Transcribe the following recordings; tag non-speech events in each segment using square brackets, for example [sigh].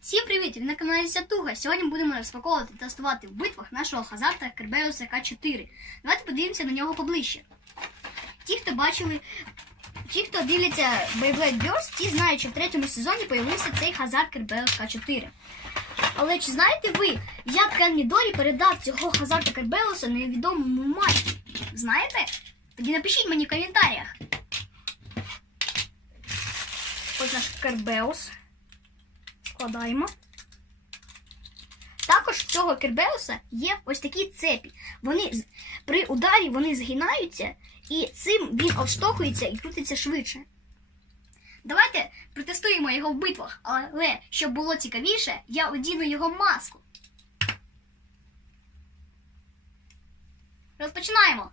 Всім привіт! Ви на каналі Сятуга. Сьогодні будемо розпаковувати та тестувати в битвах нашого хазарта Кербеуса К4. Давайте подивимося на нього поближче. Ті, хто бачили, ті, хто дивляться Beyblade Burst, ті знають, що в третьому сезоні появився цей хазар Кербеус К4. Але чи знаєте ви, як Кен Мідорі передав цього хазарта Кербеуса невідомому майстру? Знаєте? Тоді напишіть мені в коментарях. Ось наш Кербеус. Складаємо. Також в цього кербеуса є ось такі цепі. Вони при ударі вони згинаються, і цим він обштовхується і крутиться швидше. Давайте протестуємо його в битвах, але щоб було цікавіше, я одіну його маску. Розпочинаємо.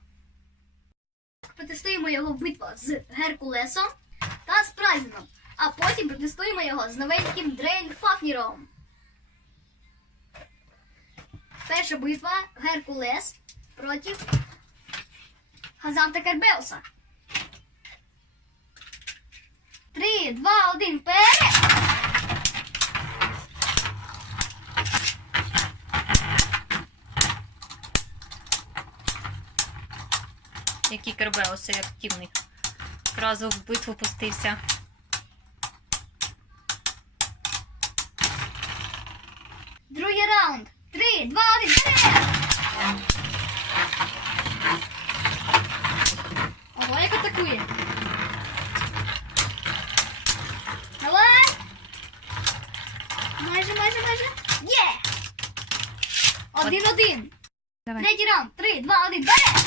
Протестуємо його в битвах з Геркулесом та з Прайзеном. А потім протестуємо його з новеньким Дрейн Фафніром. Перша битва Геркулес проти Хазанта Кербеуса. Три, два, один, вперед! Який Кербеус активний. Одразу в битву пустився. Атакує. Давай! Майже, майже, майже. Є! Один-один. Давай. Третій раунд. Три, два, один, вперед!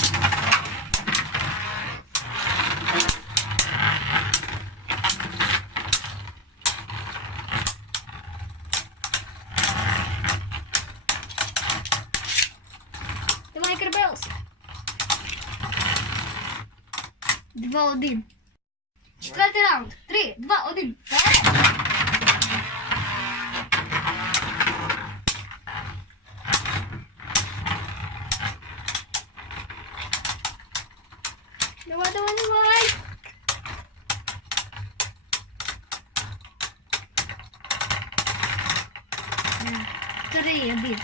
2, 1. Четвертий раунд. 3, 2, 1. Давай, давай, давай. Три, один.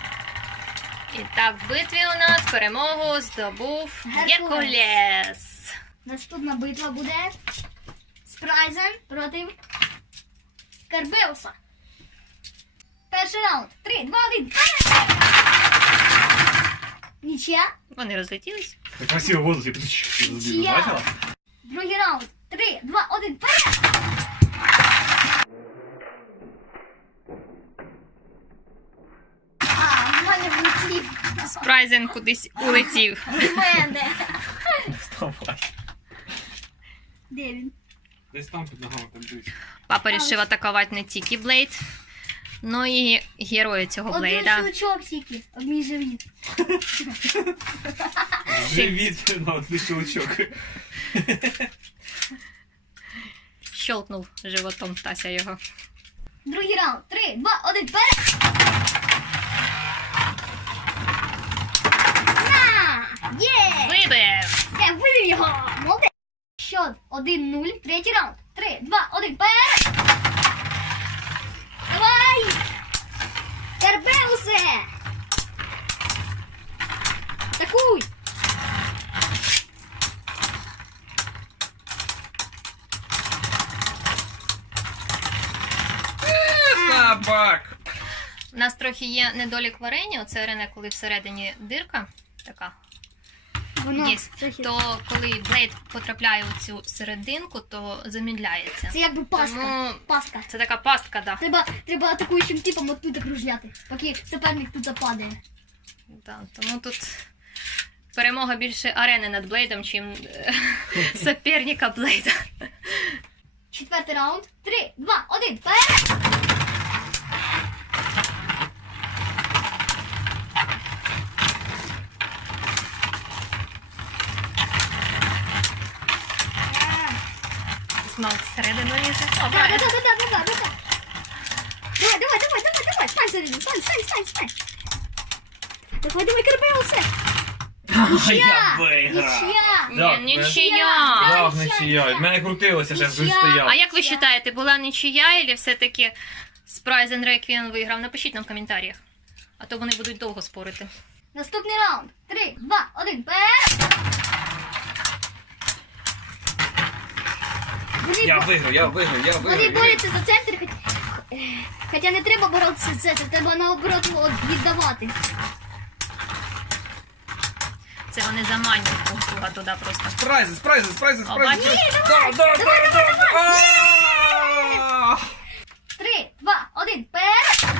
І так, в битві у нас перемогу здобув Геркулес. Геркулес. Наступна битва буде з Прайзен проти Карбеуса. Перший раунд. Три, два, один. Нічия. Вони розлетілись. Так красиво в воздухе. Бачила? Другий раунд. Три, два, один. Вперед! А, в мене влетів. Спрайзен кудись улетів. [laughs] В мене. Вставай. Де він? Десь там під ногами там дивись. Папа рішив атакувати не тільки Блейд, но і герої цього Один Блейда. щелчок тільки. Мій живіт. [laughs] Живіт на один щелчок. [laughs] Щелкнув животом Тася його. Другий раунд. Три, два, один, вперед! На! Є! 1-0. Третій раунд. 3, 2, 1. Перед! Давай! Тербеусе! Атакуй! Е, Собак! У нас трохи є недолік варення. Оце рене, коли всередині дирка така. Воно є, трохи- то коли Блейд потрапляє у цю серединку, то замідляється. Це якби пастка. Тому Пастка. це така пастка, да. Треба, треба атакуючим типом отут кружляти, поки суперник тут западає. Да, тому тут перемога більше арени над Блейдом, чим е, [laughs] суперника Блейда. Четвертий раунд. Три, два, один, вперед! Знов всередину лізе. Да, О, да, правильно. да, да, да, да, да, да. Давай, давай, давай, давай, давай, стань всередині, стань, стань, стань, стань. Давай, давай, Карбеусе. Нічия! Я виграв! Нічия! Ні, нічия. Нічия. В мене крутилося, зараз він А як ви вважаєте, була нічия, чи все-таки Спрайзен Реквієн виграв. Напишіть нам в коментарях. А то вони будуть довго спорити. Наступний раунд. Три, два, один, вперед! Вони, Я бо- виграв, я виграв, я вони виграв. борються за центр, хоч... Ех, хоча не треба боротися за це, треба наоборот от, віддавати. Це вони заманюють друг друга туди просто. Спрайзи, спрайзи, спрайзи, А, спрайзи. бачиш? Да, да, да, да, да. А! Три, два, один, вперед!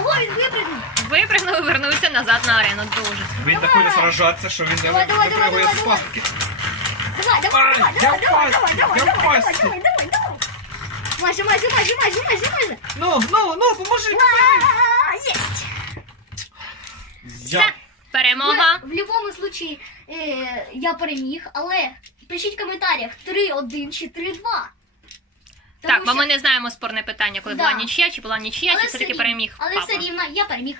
Ого, він випрыгнув! Випрыгнув і вернувся назад на арену. Дуже. Він так хоче сражатися, що він Давай, давай, давай, випрыгує давай, з давай. пастки. Давай, давай, Ай, давай, я давай, давай, давай, давай, давай, давай, давай, давай. Майже, майже, майже, майже, майже, майже. Ну, ну, ну, поможи. А, Єсть! Все. Перемога. В будь-якому случаї е, я переміг, але пишіть в коментарях 3-1 чи 3-2. Так, бо ми не знаємо спорне питання, коли Да. була нічия, чи була нічия, чи все-таки рівно- переміг Але папа. все рівно я переміг.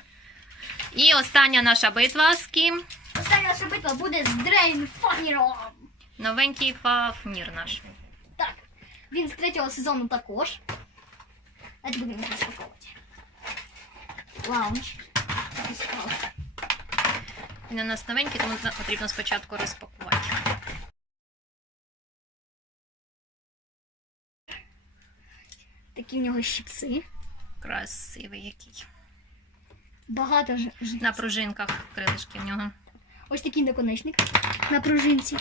І остання наша битва з ким? Остання наша битва буде з Дрейн. Новенький фафнір наш. Так, він з третього сезону також. Давайте будемо розпаковувати. Лаунч. Він у нас новенький, тому потрібно спочатку розпакувати. Такі в нього щипси. Красивий який. Багато ж- На пружинках крилишки в нього. Ось такий наконечник на пружинці.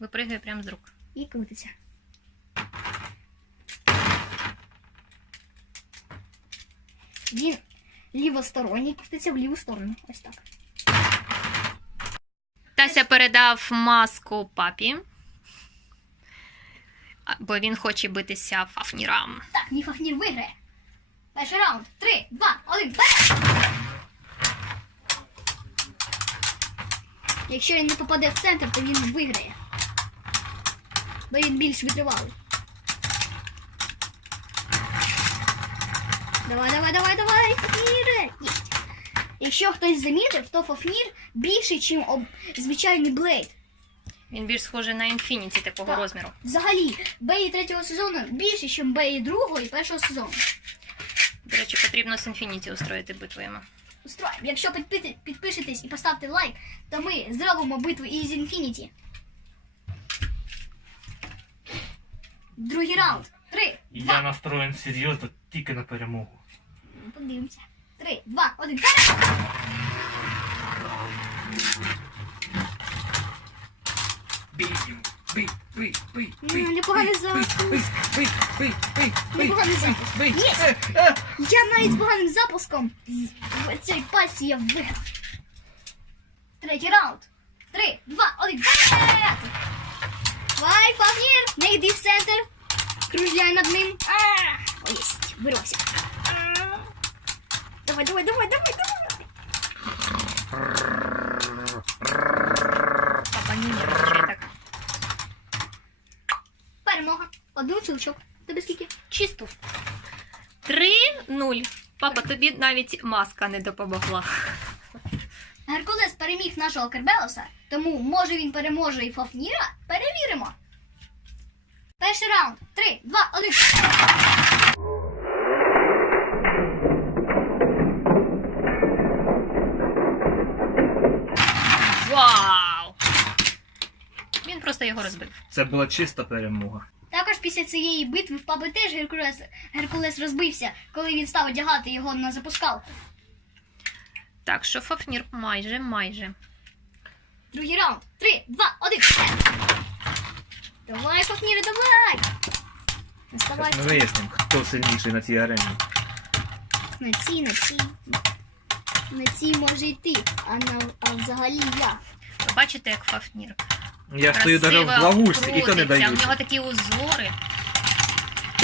Випригує прямо з рук. І крутиться. Він лівосторонній, крутиться в ліву сторону. Ось так. Тася передав маску папі. Бо він хоче битися фафнірам. Так, мій Фахнір виграє. Перший раунд. Три, два, один, вперед! Якщо він не попаде в центр, то він виграє. Бо він більш витривалий. Давай, давай, давай, давай, Фафніре! Єсть. Якщо хтось замітив, то Фафнір більший, ніж об... звичайний Блейд. Він більш схожий на інфініті такого Так. розміру. Взагалі, Беї третього сезону більше, ніж Беї другого і першого сезону. До речі, потрібно з інфініті устроїти битву йому. Устроїмо. Якщо підпишетесь і поставте лайк, то ми зробимо битву із Infinity. Другий раунд. Три, Я два. настроєн серйозно тільки на перемогу. Ну, Подивимося. Три, два, один. вперед! Бій, бий, бий, бий, Ну, непоганий запуск. бий, бий, бий, бий, бий, Непоганий запуск. бий. Є! Е, е. Я навіть з поганим запуском з- в цій пасі я виграв. Третій раунд. Три, два, один. вперед! Давай, Фавнір, не йди в центр. Кружляй над ним. О, єсть, вирвався. Давай, давай, давай, давай, давай. Папа ні, ні, так. Перемога. Один щелчок. Тобі скільки? Чисто. 3-0. Папа, тобі навіть маска не допомогла. Геркулес переміг нашого Кербелоса, тому може він переможе і Фафніра? Перевіримо. Перший раунд. Три, два, один. Вау! Він просто його розбив. Це була чиста перемога. Також після цієї битви в папи теж Геркулес, Геркулес розбився, коли він став одягати його на запускалку. Так, що Фафнір майже, майже. Другий раунд. Три, два, один. Давай, Фафніре, давай! Зараз ми вияснимо, хто сильніший на цій арені. На цій, на цій. На цій може йти, а, на, а взагалі я. Ви бачите, як Фафнір. Я стою навіть в ловушці, і то не дають. У нього такі узори.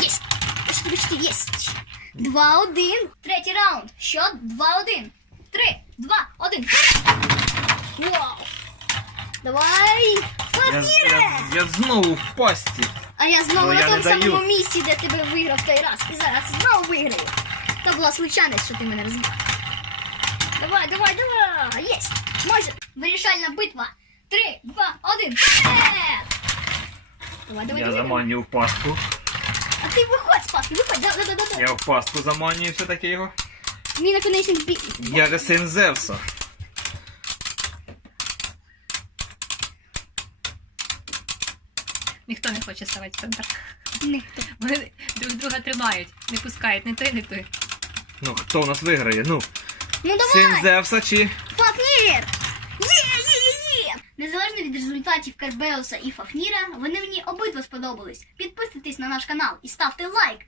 Єсть! Почти, почти, єсть! Два, один. Третій раунд. Що? Два, один. Три, два, один. Вау! Давай! Я, я, я знову в пасті. А я знову Ну, на я тому даю. самому місці, де тебе виграв той раз. І зараз знову виграю. Це була случайність, що ти мене розбив. Давай, давай, давай! Єсть! Майже! Вирішальна битва! Три, два, один! Вперед! Давай, давай, Я давай. заманю в пастку. А ти виходь з пастки, виходь, да, да, да, да. Я в пастку заманюю все-таки його. Мій наконечник бі... Я же син Зевса. Ніхто не хоче ставати в центр. Ніхто. Вони друг друга тримають, не пускають, не той, не той. Ну, хто у нас виграє? Ну, Ну давай! син! Зевса чи. Фафнір! Є-є-є-є! Незалежно від результатів Карбеуса і Фафніра, вони мені обидва сподобались. Підписуйтесь на наш канал і ставте лайк.